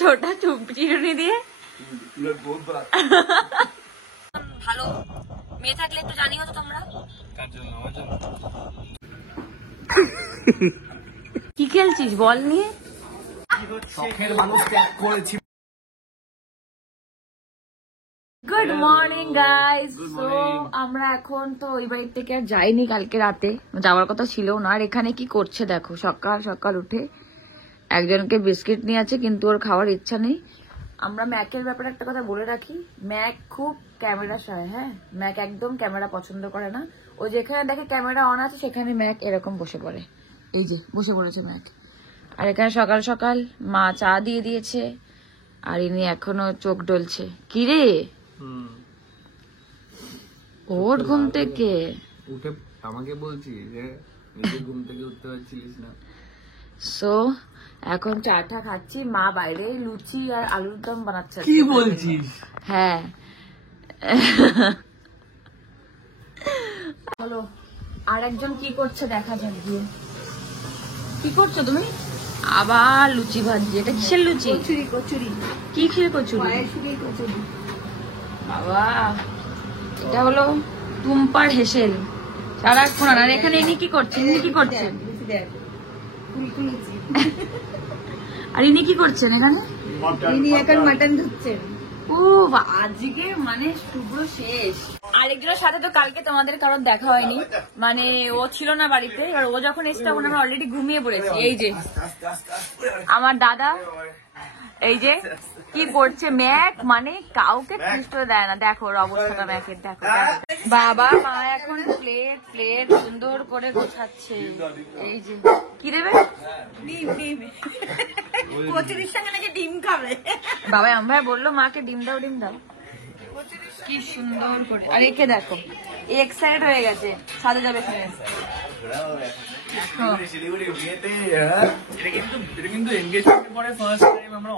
ছোটা চিরুনি দিয়ে ভালো মেয়ে থাকলে একটু জানিও তো তোমরা। কি খেলছিস বল নিয়ে? Good morning guys. সো আমরা এখন তো ওই বাড়ি থেকে আর যাইনি, কালকে রাতে যাওয়ার কথা ছিল না। আর এখানে কি করছে দেখো, সকাল সকাল উঠে একজনকে বিস্কিট নিয়ে আছে কিন্তু ওর খাওয়ার ইচ্ছা নেই। আমরা ম্যাকের ব্যাপারে একটা কথা বলে রাখি, ম্যাক খুব ক্যামেরা সয়। হ্যাঁ, ম্যাক একদম ক্যামেরা পছন্দ করে না। ও যেখানে দেখে ক্যামেরা অন আছে সেখানে ম্যাক এরকম বসে পড়ে। এই যে বসে পড়েছে ম্যাক। আর এখানে সকাল সকাল মা চা দিয়ে দিয়েছে আর ইনি এখনো চোখ ডলছে। কি রে ওর ঘুম থেকে উঠে আমাকে বলছি যে নিজে ঘুম থেকে উঠতে পারছিলিস না। সো এখন চাটা খাচ্ছি, মা বাইরে লুচি আর আলুর দম বানাচ্ছে। কি বলছিস? হ্যাঁ হলো। আর একজন কি করছে দেখা যাক গিয়ে। কি করছো তুমি? আবার লুচি ভাজছি। এটা কিসের লুচি? কচুরি। কচুরি কি খেয়ে কচুরি? কচুরি বাবা, এটা হলো টুম্পার হেসেল সারাক্ষণ। আর এখানে ইনি কি করছেন? ইনি কি করছেন? আর ইনি কি করছেন এখানে? ইনি এখন মাটন ধুচ্ছেন। ও আজকে মানে শুভ্র শেষ। আরেকজনের সাথে তো কালকে তোমাদের কারণ দেখা হয়নি, মানে ও ছিল না বাড়িতে। এবার ও যখন এসে তখন আমরা অলরেডি ঘুমিয়ে পড়েছি। এই যে আমার দাদা, এই যে কি করছে ম্যাক, মানে কাউকে পুষ্ট দেয় না। দেখো ওর অবস্থাটা ম্যাকের, দেখো বাবা। মা এখন প্লেট প্লেট সুন্দর করে গোছাচ্ছে। এই যে কি দেবে? ডিম। ডিম কচুরির সঙ্গে নাকি ডিম খাবে বাবা। আমার বললো মাকে ডিম দাও ডিম দাও। কি সুন্দর করে। আর একে দেখো এক্সাইটেড হয়ে গেছে, ছাদে যাবে এখানে।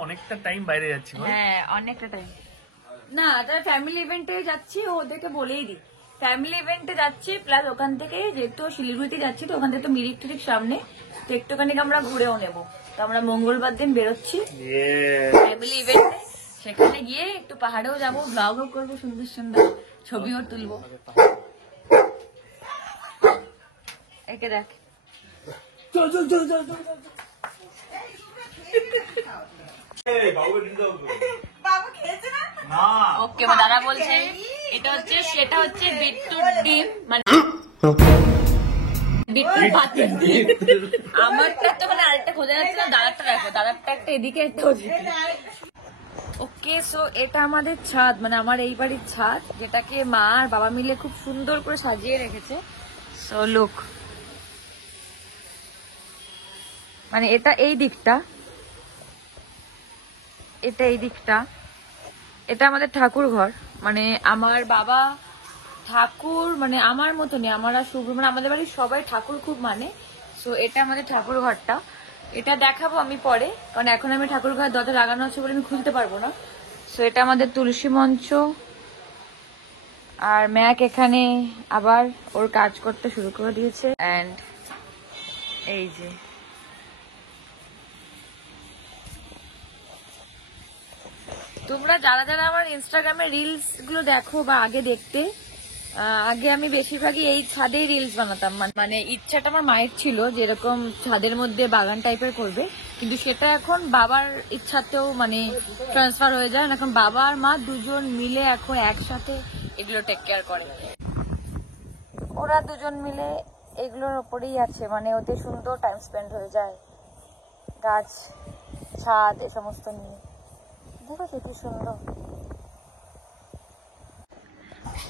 অনেকটা টাইম বাইরে যাচ্ছি। হ্যাঁ অনেকটা টাইম না, তার ফ্যামিলি ইভেন্টে যাচ্ছি। ওদেরকে বলেই দিই ফ্যামিলি ইভেন্টে যাচ্ছি, প্লাস ওখান থেকে যেহেতু শিলিগুড়িতে যাচ্ছি তো ওখান থেকে তো মিরিক টিরিক সামনে, তো একটুখানি আমরা ঘুরেও নেবো। তো আমরা মঙ্গলবার দিন বেরোচ্ছি ফ্যামিলি ইভেন্টে। সেখানে গিয়ে একটু পাহাড়েও যাবো, ব্লগও করবো, সুন্দর সুন্দর ছবিও তুলবো। একে দেখ ওকে দাদা বলছে এটা হচ্ছে, সেটা হচ্ছে বিট্টুর ডিম, মানে বিট্টুর ভাতের ডিম। আমারটা তো মানে আরেকটা খোঁজা যাচ্ছে না, দাদারটা রাখো, দাদারটা একটা এদিকে একটা ওদিকে। ওকে সো এটা আমাদের ছাদ, মানে আমার এই বাড়ির ছাদ, যেটাকে মা আর বাবা মিলে খুব সুন্দর করে সাজিয়ে রেখেছে। সো লুক, মানে এটা এই দিকটা, এটা এই দিকটা, এটা আমাদের ঠাকুর ঘর। মানে আমার বাবা ঠাকুর মানে আমার মতনই, আমরা শুভ মানে আমাদের বাড়ির সবাই ঠাকুর খুব মানে। সো এটা আমাদের ঠাকুর ঘরটা, এটা দেখাবো আমি পরে, কারণ এখন আমি ঠাকুর ঘর দরজা লাগানো আছে বলে আমি খুলতে পারবো না। সো এটা আমাদের তুলসী মঞ্চ। আর ম্যাক এখানে আবার ওর কাজ করতে শুরু করে দিয়েছে। অ্যান্ড এই যে তোমরা যারা যারা আমার ইনস্টাগ্রামে রিলস গুলো দেখো বা আগে দেখতে, আগে আমি বেশিরভাগই এই ছাদেই রিলস বানাতাম। মানে ইচ্ছাটা আমার মায়ের ছিল যে এরকম ছাদের মধ্যে বাগান টাইপের করবে, কিন্তু সেটা এখন বাবার ইচ্ছাতেও মানে ট্রান্সফার হয়ে যায়। এখন বাবা আর মা দুজন মিলে এখন একসাথে এগুলো টেক কেয়ার করে। ওরা দুজন মিলে এগুলোর ওপরেই আছে, মানে ওতে সুন্দর টাইম স্পেন্ড হয়ে যায়, গাছ ছাদ এ সমস্ত নিয়ে। দেখো কি সুন্দর।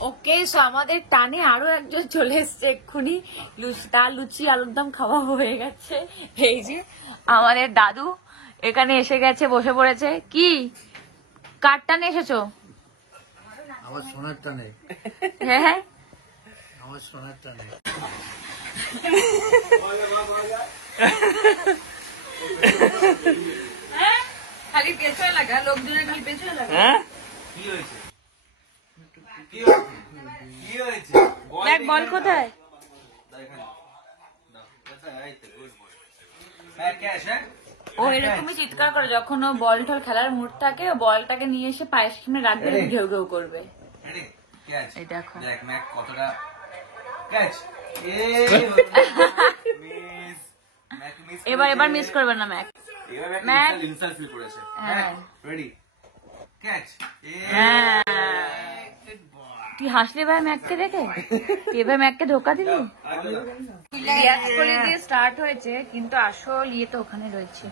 ওকে সো আমাদের টানে আরো একজন চলে এসছে এক্ষুনি, তার লুচি আলুর দম খাওয়া হয়ে গেছে। এই যে আমাদের দাদু এখানে এসে গেছে, বসে পড়েছে। কি কার টানে এসেছো? আমার সোনার টানে। হ্যাঁ আমার সোনার টানে। খালি পেছনে লাগা, লোকজনের খালি পেছনে লাগা। কি হয়েছে? দেখ বল কোথায়? ও এরকমই চিৎকার করে যখন ও বল টল খেলার মুড থাকে, ও বলটাকে নিয়ে এসে পায়ের সামনে রাখবে, ঘেউ ঘেউ করবে। এই দেখো এবার মিস করবে না ম্যাক। তুই হাসলি ভাই ম্যাককে দেখে? তুই এবার ম্যাককে ধোকা দিলি? দিয়ে স্টার্ট হয়েছে কিন্তু আসল ইয়ে তো ওখানে রয়েছে।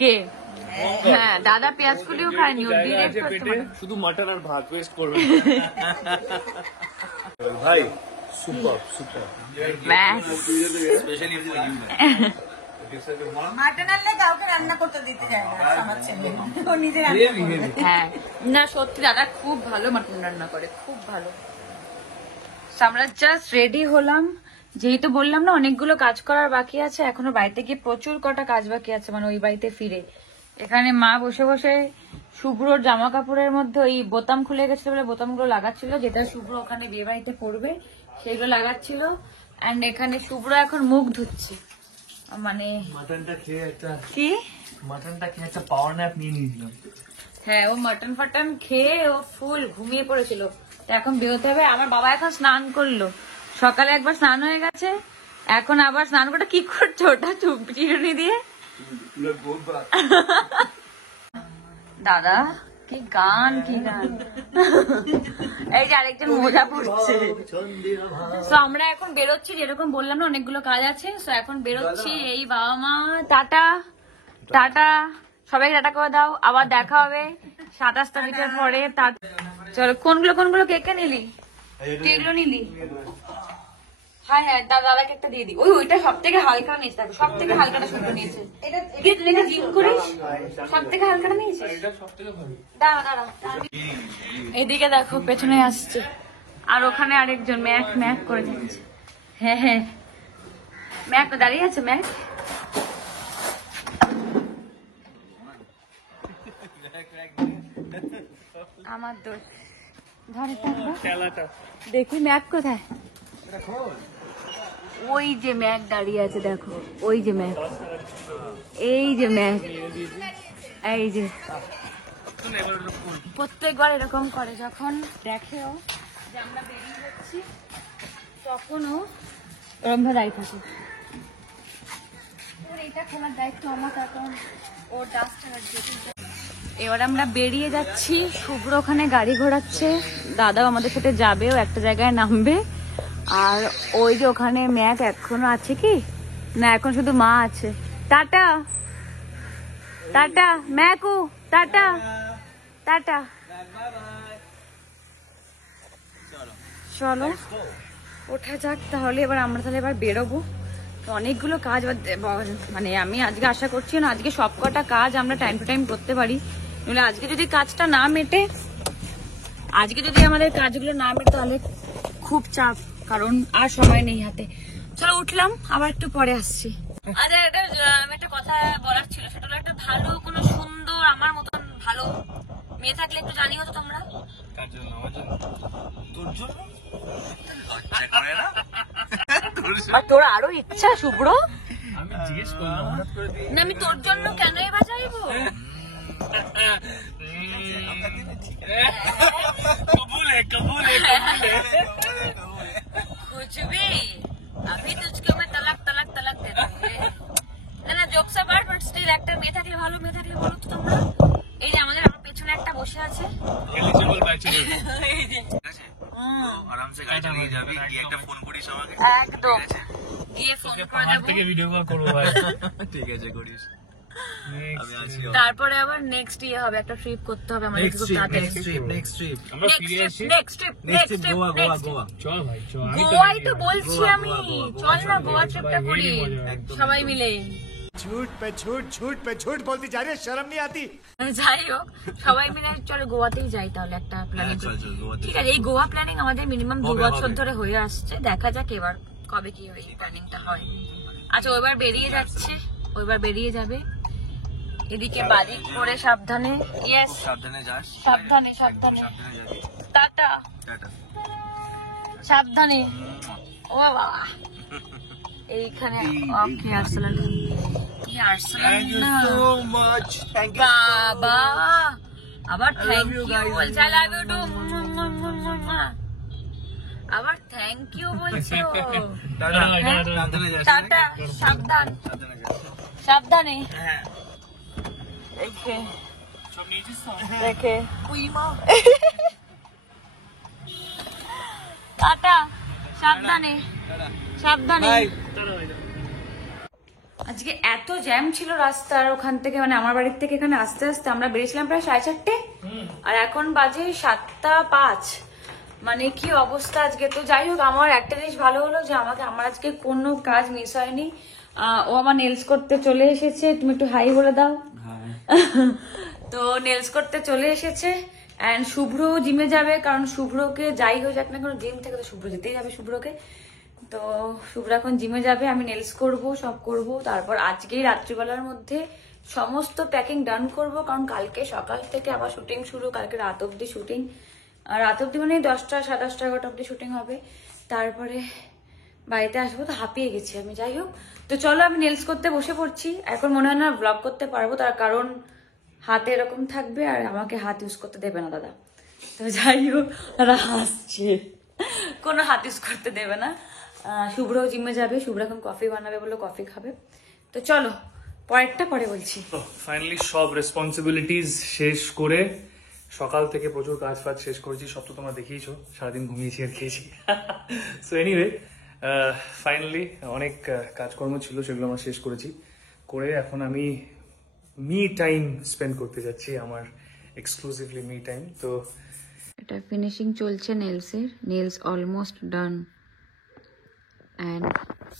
কে? হ্যাঁ দাদা পেঁয়াজ কুলিও খায়নি, ও ডিরেক্ট শুধু মাটন আর ভাত ওয়েস্ট করবে ভাই। সুপার সুপার মাটন আনলে কাউকে রান্না করতে দিতে যায় না আমার ছেলে, ও নিজে রান্না করে। হ্যাঁ না সত্যি দাদা খুব ভালো মাটন রান্না করে, খুব ভালো। আমরা জাস্ট রেডি হলাম, যেহেতু বললাম না অনেকগুলো কাজ করার বাকি আছে, এখনো বাড়িতে গিয়ে প্রচুর কটা কাজ বাকি আছে, মানে ওই বাড়িতে ফিরে। এখানে মা বসে বসে শুভ্রর জামা কাপড়ের মধ্যে ওই বোতাম খুলে গেছে বলে বোতামগুলো লাগাচ্ছিল, যেটা শুভ্র ওখানে বিয়ে বাড়িতে পড়বে সেইগুলো লাগাচ্ছিল। এন্ড এখানে শুভ্র এখন মুখ ধুচ্ছে, মানে মাটনটা খেয়ে একটা পাওয়ার ন্যাপ নিয়ে নিয়েছিলাম। হ্যাঁ ও মাটন ফাটন খেয়ে ও ফুল ঘুমিয়ে পড়েছিল, তো এখন বেরোতে হবে। আমার বাবা এখন স্নান করলো, সকালে একবার স্নান হয়ে গেছে, এখন আবার স্নান করে কি করছো ওটা চিরুনি দিয়ে? দাদা কি গান, কি গান! এই যে আরেকজন মজা পড়ছে। তো আমরা এখন বেরোচ্ছি, যেরকম বললাম না অনেকগুলো কাজ আছে, তো এখন বেরোচ্ছি। এই বাবা মা টাটা টাটা, সবাই টাটা করে দাও, আবার দেখা হবে 27 তারিখের পরে। চলো কোনগুলো কে কে নিলি? তুই এগুলো নিলি? হ্যাঁ হ্যাঁ দাদাকে একটা দিয়ে দিই। ওইটা সব থেকে হালকা নিয়েছে, দেখো সব থেকে হালকাটা শুনতে নিয়েছে। তুই জিম করিস, সব থেকে হালকাটা নিয়েছিস। দাঁড়া এদিকে দেখো পেছনে আসছে, আর ওখানে আরেকজন ম্যাক ম্যাক করে যাচ্ছে। হ্যাঁ হ্যাঁ ম্যাক দাঁড়িয়ে আছে, ম্যাক আমার দোষ। ধরে দেখি ম্যাক কোথায়? ওই যে ম্যাক দাঁড়িয়ে আছে, দেখো ওই যে ম্যাক, এই যে ম্যাক, এই যে প্রত্যেকবার এরকম করে, যখন দেখেও যে আমরা বেরিয়ে যাচ্ছি তখনও এরকম ভাবে দাঁড়িয়ে থাকে। ওর এইটা খোলার দায়িত্ব আমার, কারণ ওর ডাস্টার। এবার আমরা বেরিয়ে যাচ্ছি, শুভ্র ওখানে গাড়ি ঘোরাচ্ছে, দাদাও আমাদের সাথে যাবে, ও একটা জায়গায় নামবে। আর ওই যে ওখানে ম্যাক এখনো আছে কি না, এখন শুধু মা আছে। Tata tata Maku, tata tata. চলো ওঠা যাক তাহলে, এবার আমরা তাহলে এবার বেরোবো। অনেকগুলো কাজ, মানে আমি আজকে আশা করছি না আজকে সব কটা কাজ আমরা টাইম টু টাইম করতে পারি, নইলে আজকে যদি কাজটা না মেটে, আজকে যদি আমাদের কাজগুলো না মেটে তাহলে খুব চাপ, কারণ আর সময় নেই হাতে। চলো উঠলাম, আবার একটু পরে আসছি। আচ্ছা আমি একটা কথা বলার ছিল, সেটা হলো একটা ভালো কোনো সুন্দর আমার মতন ভালো মেয়ে থাকলে একটু জানিও তো তোমরা। তোর আরো ইচ্ছা শুভ্র? আমি জিজ্ঞেস করলাম না, আমি তোর জন্য কেন এবার চাইবো? कबूल है कुछ भी अभी तुझको मैं तलाक तलाक तलाक दे दूंगी। না জোকস আবার, বাট স্টিল একটা মেয়ে থাকলে ভালো, মেয়ে থাকলে বলো তো তোমরা। এই যে আমাদের আমার পেছনে একটা বসে আছে, এলিজিবল ব্যাচেলর, এই যে আরাম সে গাড়ি চালিয়ে যাবি, গিয়ে একটা ফোন করিস আমাকে। একদম গিয়ে ফোন করে দেবো, থেকে ভিডিও কল করব ভাই। ঠিক আছে করিস। তারপরে আবার নেক্সট ইয়ে হবে, একটা ট্রিপ করতে হবে আমাদের। নেক্সট ট্রিপ আমরা ফিরে আসি। Next trip Goa. চল ভাই চল, গোয়াই তো বলছি আমি, চল না গোয়া ট্রিপটা করি সবাই মিলে। झूठ पे झूठ बोलती जा रही है, शर्म नहीं आती? যাই হোক সবাই মিলে চলো গোয়াতেই যাই তাহলে, একটা প্ল্যানিং। ঠিক আছে, এই গোয়া প্ল্যানিং আমাদের মিনিমাম 2 বছর ধরে হয়ে আসছে, দেখা যাক এবার কবে কি হয় প্ল্যানিংটা হয়। আচ্ছা ওইবার বেরিয়ে যাচ্ছে, ওইবার বেরিয়ে যাবে। এদিকে বাড়ি করে সাবধানে, ইয়েস সাবধানে যাস, সাবধানে। সাবধানে যাবি। টাটা, সাবধানে। ও বাবা, এইখানে ওকে আর্সেনাল, বাবা আবার থ্যাংক ইউ বলছে। আই লাভ ইউ টু, আবার থ্যাংক ইউ বলছো। টাটা, সাবধান, সাবধানে। দেখে দেখে টাটা, সাবধানে, সাবধানে। আজকে এত জ্যাম ছিল রাস্তার ওখান থেকে, মানে আমার বাড়ির থেকে এখানে আসতে আসতে আমরা বেরিয়েছিলাম প্রায় 4:30, আর এখন বাজে 7:05। মানে কি অবস্থা আজকে। তো যাই হোক, আমার একটা জিনিস ভালো হলো যে আমার আজকে কোনো কাজ মিস হয়নি। ও আমার নেলস করতে চলে এসেছে, তুমি একটু হাই বলে দাও। তো নেলস করতে চলে এসেছে। অ্যান্ড শুভ্র জিমে যাবে, কারণ শুভ্রকে যাই হয়ে যাক না কোনো জিম থেকে তো শুভ্র যেতেই যাবে শুভ্রকে। তো শুভ্র এখন জিমে যাবে, আমি নেলস করব, সব করব। তারপর আজকেই রাত্রিবেলার মধ্যে সমস্ত প্যাকিং ডান করব, কারণ কালকে সকাল থেকে আবার শুটিং শুরু, কালকে রাত অব্দি শুটিং। আর রাত অব্দি মানে 10টা, 10:30, 11টা অব্দি শুটিং হবে। তারপরে বাড়িতে আসবো, তো হাঁপিয়ে গেছি আমি। যাই হোক, তো চলো আমি নেলস করতে বসে পড়ছি। এখন মনে হয় না ব্লগ করতে পারবো, তার কারণ হাতে এরকম থাকবে আর আমাকে হাত ইউজ করতে দেবে না দাদা। তো যাই হোক, তারা হাসছে, কোনো হাত ইউজ করতে দেবে না। শুভ্রও জিমে যাবে, শুভ্র এখন কফি বানাবে, বললো কফি খাবে। তো চলো পরেরটা পরে বলছি। ফাইনালি সব রেসপন্সিবিলিটিস শেষ করে সকাল থেকে প্রচুর কাজ ফাজ শেষ করেছি, সব তো তোমরা দেখিয়েছো, সারাদিন ঘুমিয়েছি আর খেয়েছি। সো এনিওয়ে, ফাইনালি অনেক কাজকর্ম ছিল, সেগুলো আমরা শেষ করেছি। করে এখন আমি মি টাইম স্পেন্ড করতে যাচ্ছি, আমার এক্সক্লুসিভলি মি টাইম। তো এটা ফিনিশিং চলছে নেলসের, nails almost done. And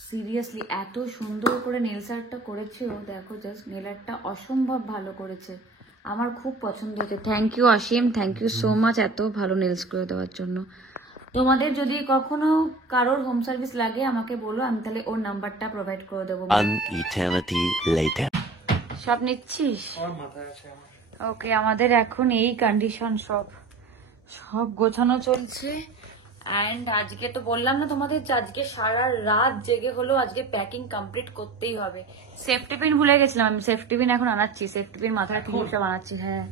seriously এত সুন্দর করে নেলস আর্টটা করেছে ও, দেখো জাস্ট, নেল আর্টটা অসম্ভব ভালো করেছে, আমার খুব পছন্দ হয়েছে। Thank you Ashim, thank you so much এত ভালো নেলস করে দেওয়ার জন্য। তোমাদের যদি কখনো কারোর হোম সার্ভিস লাগে আমাকে বলো, আমি তাহলে ওর নাম্বারটা প্রোভাইড করে দেবো। সব নিচ্ছিস? ওকে, আমাদের এখন এই কন্ডিশন, সব গোছানো চলছে। অ্যান্ড আজকে তো বললাম না তোমাদের যে আজকে সারা রাত জেগে হলো, আজকে প্যাকিং কমপ্লিট করতেই হবে। সেফটি পিন ভুলে গেছিলাম আমি, সেফটি পিন এখন আনাচ্ছি, সেফটি পিন মাথায় ক্লিপ সব আনাচ্ছি। হ্যাঁ,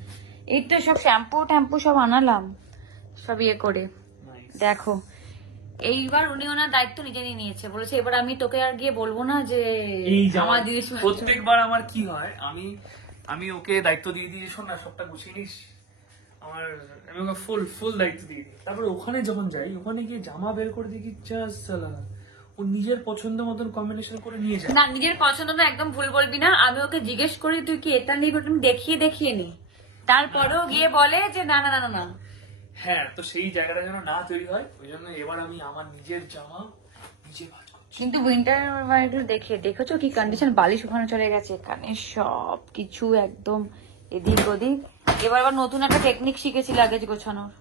এই তো সব শ্যাম্পু ট্যাম্পু সব আনালাম, সব ইয়ে করে। দেখো এইবার উনি ওনার দায়িত্ব নিজে নিয়ে নিয়েছে, বলেছে এবার আমি তোকে আর গিয়ে বলবো না যে আমার দিদির। প্রত্যেকবার আমার কি হয়, আমি ওকে দায়িত্ব দিয়ে দিই, শোন না সবটা গুছিয়ে নিস, আমার আমি ওকে ফুল দায়িত্ব দিয়ে দিই। তারপরে ওখানে যখন যাই, ওখানে গিয়ে জামা বের করে দেখি ও নিজের পছন্দ মতন কম্বিনেশন করে নিয়ে যায়। না, নিজের পছন্দ না, একদম ভুল বলবি না। আমি ওকে জিজ্ঞেস করি তুই কি এটা নিবি, তুমি দেখিয়ে নি, তারপরেও গিয়ে বলে যে না না না না। হ্যাঁ, তো সেই জায়গাটা যেন না তৈরি হয়, ওই জন্য এবার আমি আমার নিজের জামা নিজে ভাঁজ করছি। কিন্তু উইন্টার ওয়্যারগুলো দেখেছো কি কন্ডিশন, বালিশ ওখানে চলে গেছে, এখানে সব কিছু একদম এদিক ওদিক। এবার আবার নতুন একটা টেকনিক শিখেছি লাগেজ গোছানোর।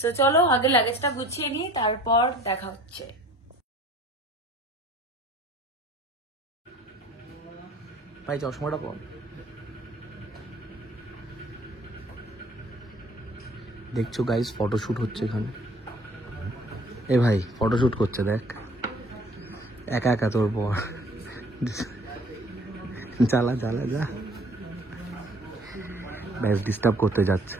তো চলো আগে লাগেজটা গুছিয়ে নিই, তারপর দেখা হচ্ছে। ভাই চশমাটা পর। দেখছো গাইস, ফটোশুট হচ্ছে এখানে। এ ভাই ফটোশুট করছে, দেখ একা একা তোর পর। চালা যা ব্যাস, ডিস্টার্ব করতে যাচ্ছে।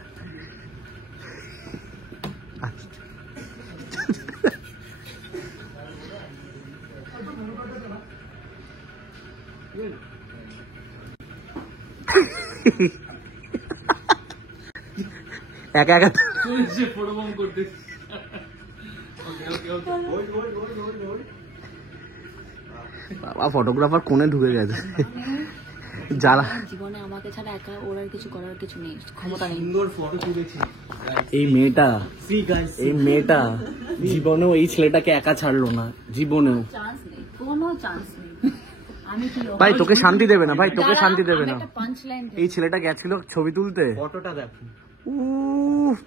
একা একা বাবা, ফটোগ্রাফার কোণে ঢুকে গেছে। জ্বালা, জীবনে আমাকে ছাড়া একা ওর আর কিছু করার কিছু নেই, ক্ষমতা নেই। এই মেয়েটা জীবনেও এই ছেলেটাকে একা ছাড়লো না, জীবনেও। চান্স নেই, কোনো চান্স নেই। আমি কি ভাই তোকে শান্তি দেবে না, ভাই তোকে শান্তি দেবে না। পাঁচ লাইন এই ছেলেটা গেছিল ছবি তুলতে, ফটোটা দেখো,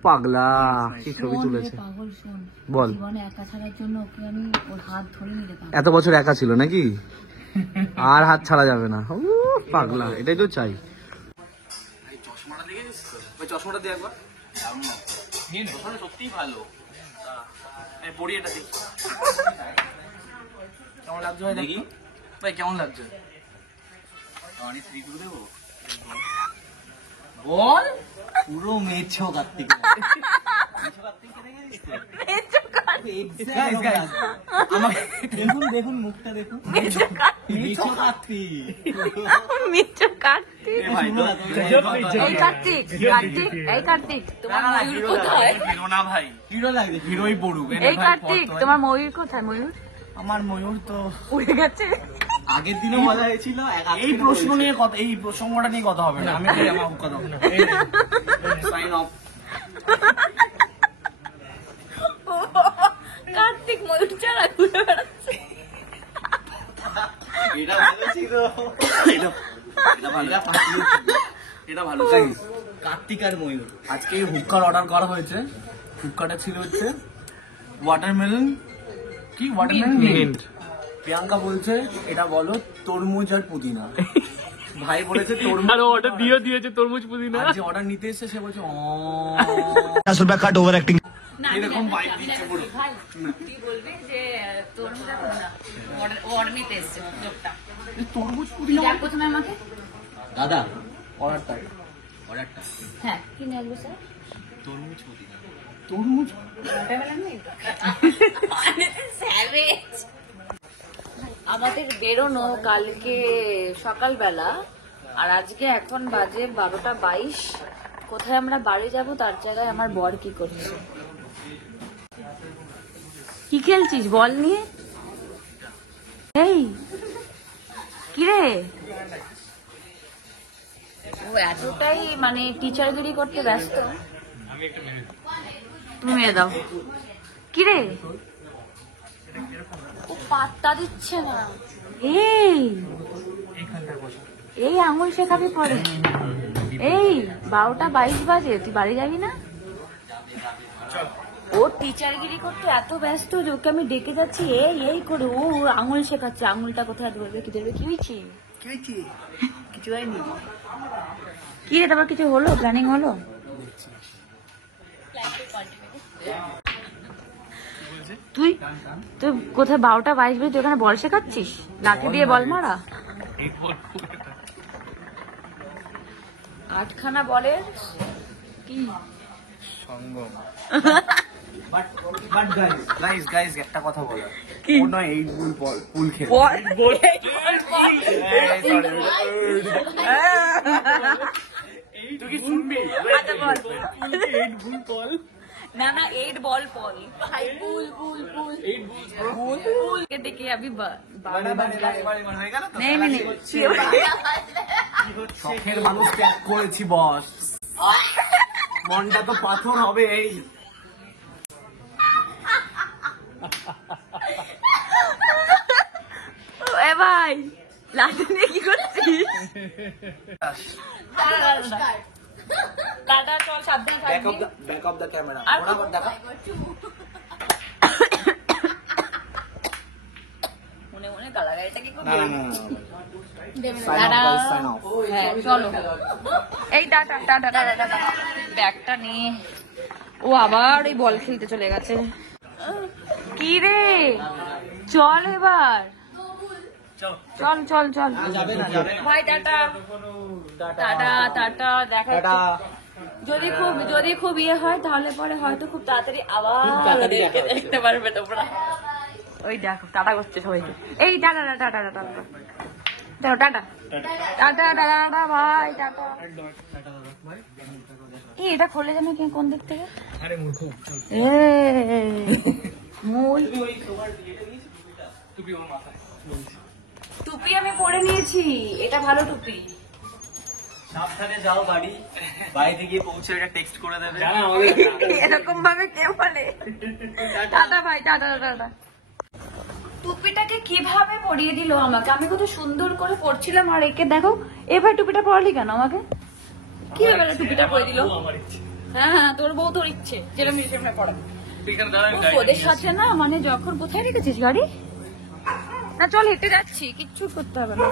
পাগলা কি ছবি তুলেছে। পাগল শোন, বল, জীবনে একা ছাড়ার জন্য ওকে আমি ওর হাত ধরে নিয়ে যেতাম। এত বছর একা ছিল নাকি, আর হাত ছাড়া যাবে না। পাগলা, এটাই তো চাই। চশমাটা দিয়ে একবার নিয়ে নে। ওখানে সত্যিই ভালো। আমি পড়ি এটা দেখি কেমন লাগছে ভাই, দেখি ভাই কেমন লাগছে। অনেক 3-2 দেবো। বল পুরো মেছো কার্তিক। দেখুন দেখুন মুখটা দেখুন। মেছো কার্তিক। মিঠু কার্তিক। এ ভাই এই কার্তিক, কার্তিক, এই কার্তিক, তোমার ময়ূর কোথায়? হিরো না ভাই, হিরো লাগবে। হিরোই পড়ুক। এই কার্তিক, তোমার ময়ূর কোথায়? ময়ূর আমার ময়ূর তো উড়ে গেছে। আগের দিনও বলা হয়েছিল এই প্রশ্ন নিয়ে কথা, এই প্রসঙ্গটা নিয়ে কথা হবে না। আমি আমার কথা হবে না। Sign of. কার্তিক ময়ূর ছাড়া ঘুরে বেড়াচ্ছে। এটা ভালো ছিল। এটা ভালো, এটা ভালো। কার্তিক আর ময়ূর। আজকে হুক্কার অর্ডার করা হয়েছে। হুক্কাটা ছিল হচ্ছে ওয়াটারমেলন, কি ওয়াটারমেলন মিন্ট। প্রিয়াঙ্কা বলছে এটা বলো তরমুজ আর পুদিনা। ভাই বলেছে তরমুজ। আর অর্ডার দিয়েছে তরমুজ পুদিনা। আর যে অর্ডার নিতে এসেছে সে বলছে 50 रुपया कट ओवर एक्टिंग। এরকম ভাই দিচ্ছে পুরো। ভাই কি বলবে যে তরমুজ আর পুদিনা অর্ডার নিতে এসছে লোকটা। তরমুজ পুদিনা দেখ প্রথমে আমাকে। দাদা অর্ডারটা অর্ডারটা হ্যাঁ কি নেবো স্যার? তরমুজ পুদিনা। তরমুজ আমাদের বেরোনো কালকে সকালবেলা, আর আজকে এখন বাজে 12:22। কোথায় আমরা বাড়ি যাব তার জায়গায় আমার বর কি করছে? কি খেলছিস বল নিয়ে? এই কিরে, ও এতটাই মানে টিচারগিরি করতে ব্যস্ত। তুমি মেরে দাও। কিরে, ও পাত্তা দিচ্ছে না। এই এই আঙুল শেখাবি পরে। এই 12:22 বাজে, তুই বাড়ি যাবি না? ও টিচারগিরি করতে এত ব্যস্ত যে ওকে আমি ডেকে যাচ্ছি এই এই করে ও ওর আঙুল শেখাচ্ছে। আঙুলটা কোথায় ধরবে, কি ধরবে, কি হয়েছে? কিছু হয়নি। কি রে, তারপর কিছু হলো? প্ল্যানিং হলো? তুই তুই কোথায় 12:22 বাজে তুই ওখানে বল শেখাচ্ছিস? লাঠি দিয়ে বল মারা? 8খানা বলের কি সঙ্গম। বাট গাইস একটা কথা বলো, ও নয় 8 বুল পুল খেলে। তুই কি শুনবি? না না 8 বল পল ভাই, পুল পুল পুল 8 পুল পুল के देखिए अभी 12 बज गए। नहीं नहीं শখের মানুষ ত্যাগ করেছি বস, মনটা তো পাথর হবে। এই এ ভাই লাঠি নিয়ে কি করছিস? টাটা, চল সাবধানে থাকবি। Back of the camera. আর ওরা আবার দেখা মনে মনে গালাগালিটা কি না করবি? না না টাটা। Sign of. হ্যাঁ চলো, এই টাটা টাটা টাটা টাটা। ব্যাগটা নিয়ে ও আবার ওই বল খেলতে চলে গেছে। কি রে, চল এবার, চল চল চল ভাই, টাটা টাটা টাটা। দেখা যদি খুব ইয়ে হয় তাহলে পরে হয়তো খুব তাড়াতাড়ি আবার দেখতে পারবে তোমরা। ওই দেখো টাটা করছে সবাইকে। এই tata tata tata tata tata tata tata ভাই, টাটা। এই এটা খোলে জানো কি কোন দিক থেকে? আরে মূর্খ। মূল টুপি আমি পরে নিয়েছি, এটা ভালো টুপি। সাবধানে যাও বাড়ি, বাড়িতে গিয়ে পৌঁছে একটা টেক্সট করে দেবে। জানা আমাদের এরকম ভাবে কে বলে? টাটা ভাই, টাটা টাটা। টুপিটাকে কিভাবে পরিয়ে দিল আমাকে, আমি কত সুন্দর করে পরছিলাম। আর একে দেখো, এ ভাই টুপিটা পরালি কেন আমাকে? কি ব্যাপারে টুপিটা পরে দিল? আমার ইচ্ছে। হ্যাঁ হ্যাঁ, তোর বউ তোর ইচ্ছে যেরকম সেরকম পড়া। এখানে দাঁড়া, আমি উফ, ওদের সাথে না মানে যখন কোথায় রেখেছিস গাড়ি? না চল হেঁটে যাচ্ছি, কিচ্ছু করতে হবে না,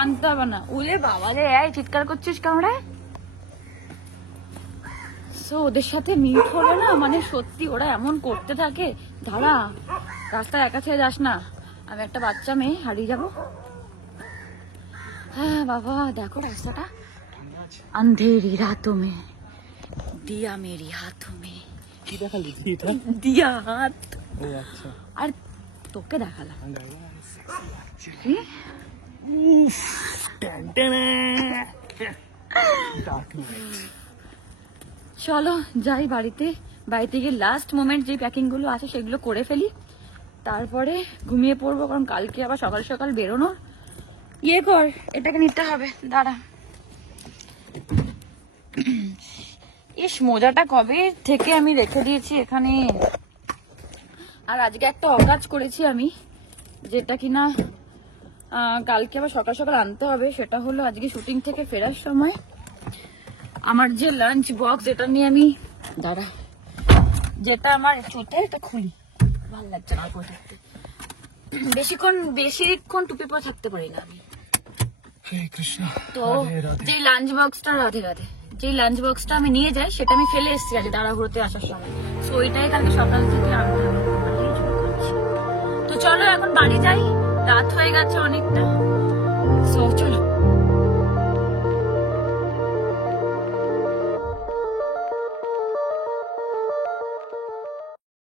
আনতে হবে না। উলে বাবা রে, এই চিৎকার করছিস কেন রে? সো ওদের সাথে মিট হলে না মানে সত্যি ওরা এমন করতে থাকে। দাঁড়া, রাস্তায় একা ছেড়ে যাস না, আমি একটা বাচ্চা মেয়ে, হারিয়ে যাবো। হ্যাঁ বাবা, দেখো রাস্তাটা, अंधेरी रातों में दिया मेरी हाथों में, কি দেখালি এটা? दिया हाथ। ও আচ্ছা, আর তোকে দেখালাম কি? চলো যাই বাড়িতে, বাড়িতে গিয়ে লাস্ট মোমেন্ট যে প্যাকিং গুলো আছে সেগুলো করে ফেলি, তারপরে ঘুমিয়ে পড়বো, কারণ কালকে আবার সকাল সকাল বেরোনো। ইয়ে কর, এটাকে নিতে হবে, দাঁড়া। ইস, মোজাটা কবে থেকে আমি রেখে দিয়েছি এখানে। আর আজকে একটা অকাজ করেছি আমি, যেটা কিনা কালকে আবার সকাল সকাল আনতে হবে। সেটা হলো আজকে শুটিং থেকে ফেরার সময় আমার যে লাঞ্চ বক্স, যেটা নিয়ে আমি, দাঁড়া, যেটা আমার চোখে, এটা খুলি, ভালো লাগছে না পরে থাকতে, বেশিক্ষণ টুপি পরে থাকতে পারি না আমি। তো যে লাঞ্চ বক্সটা, রাধে রাধে, যে লাঞ্চ বক্সটা আমি নিয়ে যাই সেটা আমি ফেলে এসেছি আজ তাড়াহুড়োতে আসার সময়। তো ওইটাই কালকে সকাল থেকে আনতে হবে। তো চলো এখন বাড়ি যাই, রাত হয়ে গেছে অনেকটা। তো চলো।